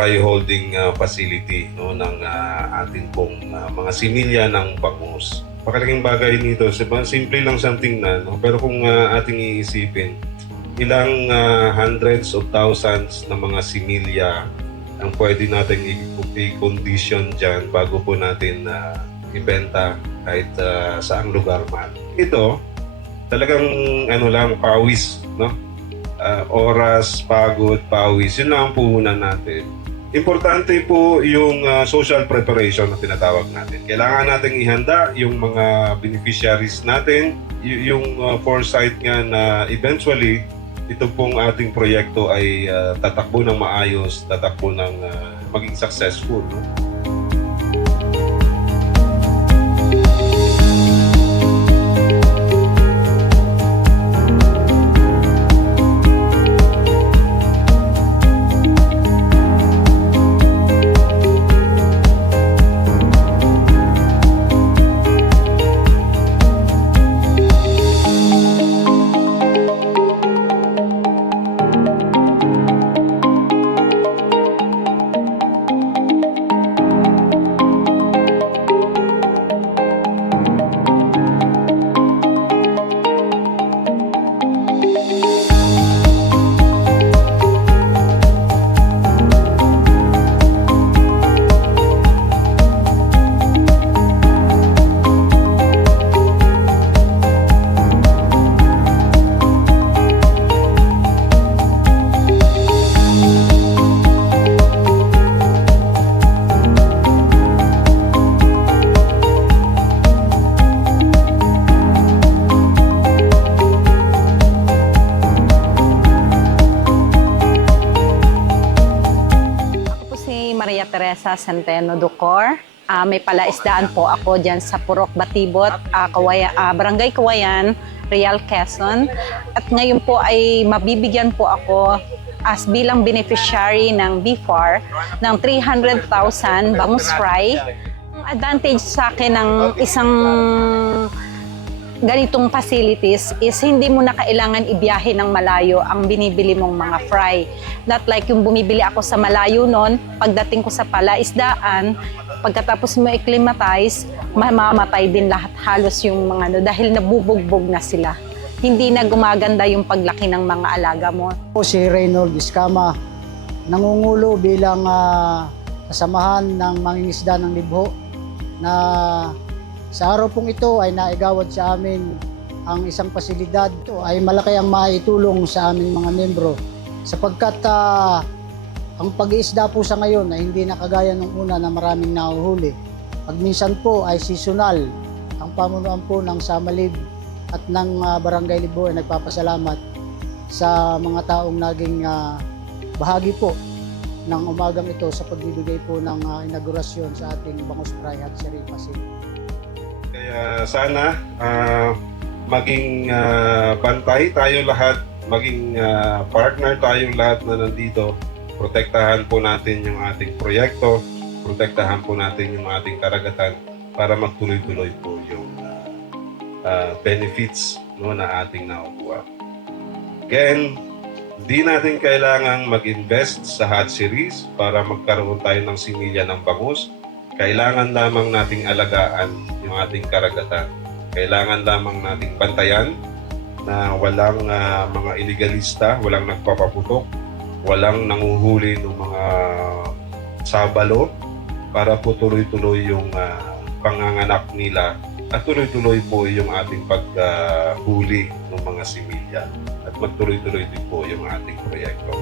fry holding facility, no, ng ating pong mga similya ng bangus. Pakalaking bagay nito, simple lang siyang tingnan, no? Pero kung ating iisipin, ilang hundreds of thousands na mga similya ang pwede natin i-condition dyan bago po natin ibenta kahit saang lugar man. Ito, talagang pawis, no? Oras, pagod, pawis, yun lang ang puhunan natin. Importante po yung social preparation na tinatawag natin. Kailangan natin ihanda yung mga beneficiaries natin, yung foresight nga na eventually ito pong ating proyekto ay tatakbo ng maayos, tatakbo ng maging successful. No? Maria Teresa Centeno Ducor. May palaisdaan po ako dyan sa Purok Batibot, Barangay Kawayan, Real Quezon. At ngayon po ay mabibigyan po ako as bilang beneficiary ng BFAR ng 300,000 bangus fry. Ang advantage sa akin ng isang ganitong facilities is hindi mo na kailangan ibiyahe ng malayo ang binibili mong mga fry. Not like yung bumibili ako sa malayo noon, pagdating ko sa palaisdaan, pagkatapos mo i-climatize, mamamatay din lahat halos yung mga dahil nabubugbog na sila. Hindi na gumaganda yung paglaki ng mga alaga mo. Ako si Reynold Iscama, nangungulo bilang kasamahan ng mangingisda ng Libho na sa araw pong ito ay naigawad sa amin ang isang pasilidad. Ito ay malaki ang maitulong sa aming mga membro sapagkat ang pag-iisda po sa ngayon ay hindi na kagaya nung una na maraming nahuhuli. Pag minsan po ay seasonal. Ang pamunuan po ng Samalib at ng Barangay Libho ay nagpapasalamat sa mga taong naging bahagi po ng umagang ito sa pagbibigay po ng inaugurasyon sa ating Bangus Fry Hatchery Facility. Kaya sana maging bantay tayo lahat, maging partner tayo lahat na nandito. Protektahan po natin yung ating proyekto, protektahan po natin yung ating karagatan para magtuloy-tuloy po yung benefits, no, na ating nakukuha. Again, hindi natin kailangang mag-invest sa hatcheries para magkaroon tayo ng similya ng bangus. Kailangan lamang nating alagaan yung ating karagatan. Kailangan lamang nating bantayan na walang mga iligalista, walang nagpapaputok, walang nanguhuli ng mga sabalo para po tuloy-tuloy yung panganganak nila at tuloy-tuloy po yung ating paghuli ng mga similya at magtuloy-tuloy din po yung ating proyekto.